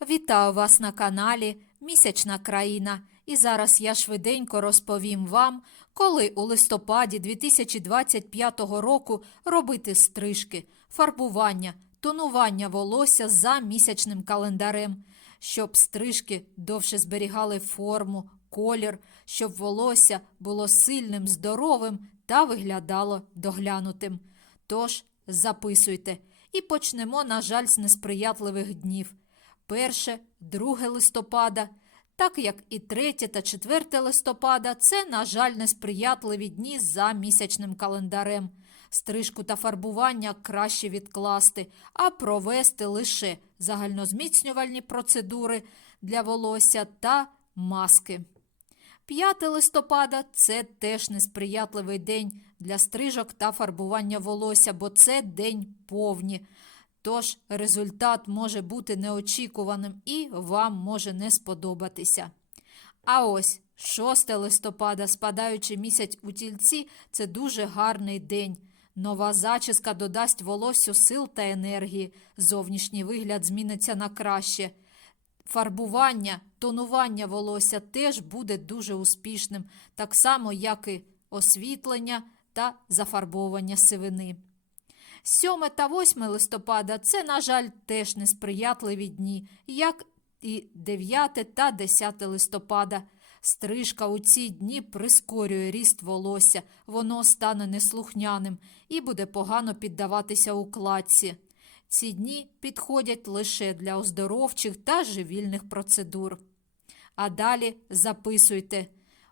Вітаю вас на каналі Місячна країна. І зараз я швиденько розповім вам, коли у листопаді 2025 року робити стрижки, фарбування, тонування волосся за місячним календарем, щоб стрижки довше зберігали форму, колір, щоб волосся було сильним, здоровим та виглядало доглянутим. Тож записуйте і почнемо, на жаль, з несприятливих днів. Перше, 2 листопада, так як і 3 та 4 листопада, це, на жаль, несприятливі дні за місячним календарем. Стрижку та фарбування краще відкласти, а провести лише загальнозміцнювальні процедури для волосся та маски. 5 листопада це теж несприятливий день для стрижок та фарбування волосся, бо це день повні. Тож результат може бути неочікуваним і вам може не сподобатися. А ось 6 листопада, спадаючи місяць у тільці, це дуже гарний день. Нова зачіска додасть волоссю сил та енергії, зовнішній вигляд зміниться на краще. Фарбування, тонування волосся теж буде дуже успішним, так само, як і освітлення та зафарбовування сивини. 7 та 8 листопада це, на жаль, теж несприятливі дні, як і 9 та 10 листопада. Стрижка у ці дні прискорює ріст волосся, воно стане неслухняним і буде погано піддаватися укладці. Ці дні підходять лише для оздоровчих та живільних процедур. А далі записуйте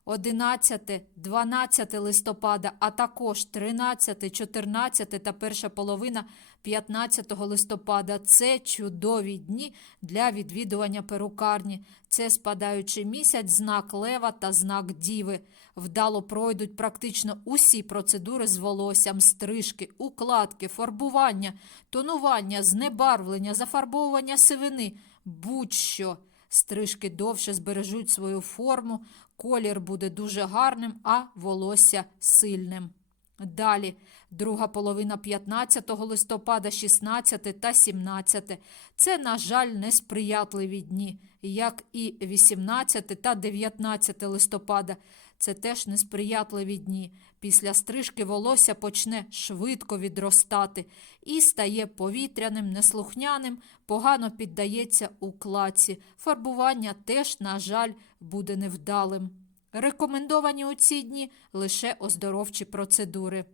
11, 12 листопада, а також 13, 14 та перша половина 15 листопада. Це чудові дні для відвідування перукарні. Це спадаючий місяць, знак лева та знак діви. Вдало пройдуть практично усі процедури з волоссям, стрижки, укладки, фарбування, тонування, знебарвлення, зафарбовування сивини, будь-що. Стрижки довше збережуть свою форму, колір буде дуже гарним, а волосся сильним. Далі, друга половина 15 листопада, 16 та 17. Це, на жаль, несприятливі дні, як і 18 та 19 листопада. Це теж несприятливі дні. Після стрижки волосся почне швидко відростати і стає повітряним, неслухняним, погано піддається укладці. Фарбування теж, на жаль, буде невдалим. Рекомендовані у ці дні лише оздоровчі процедури.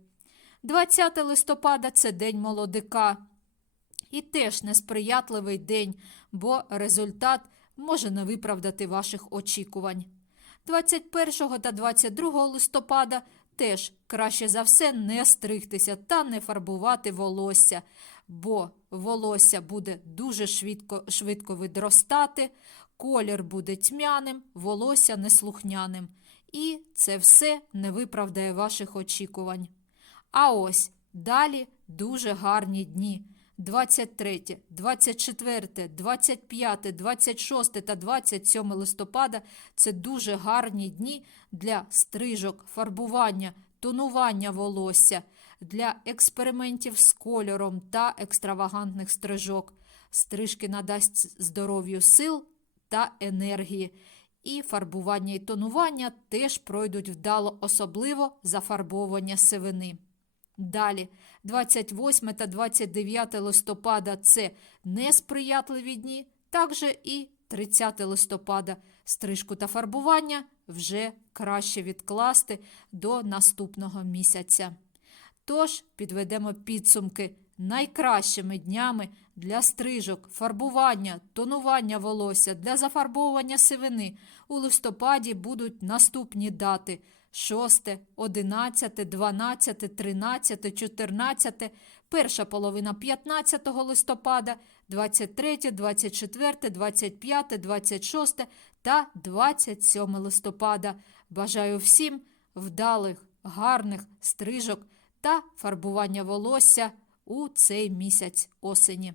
20 листопада це день молодика. І теж несприятливий день, бо результат може не виправдати ваших очікувань. 21 та 22 листопада теж краще за все не стригтися та не фарбувати волосся, бо волосся буде дуже швидко, швидко відростати, колір буде тьмяним, волосся неслухняним. І це все не виправдає ваших очікувань. А ось далі дуже гарні дні. 23, 24, 25, 26 та 27 листопада це дуже гарні дні для стрижок, фарбування, тонування волосся, для експериментів з кольором та екстравагантних стрижок. Стрижки надасть здоров'ю сил та енергії. І фарбування і тонування теж пройдуть вдало, особливо зафарбовування сивини. Далі, 28 та 29 листопада це несприятливі дні, також і 30 листопада. Стрижку та фарбування вже краще відкласти до наступного місяця. Тож підведемо підсумки найкращими днями для стрижок, фарбування, тонування волосся, для зафарбовування сивини у листопаді будуть наступні дати. 6, 11, 12, 13, 14, перша половина 15 листопада, 23, 24, 25, 26 та 27 листопада. Бажаю всім вдалих, гарних стрижок та фарбування волосся у цей місяць осені.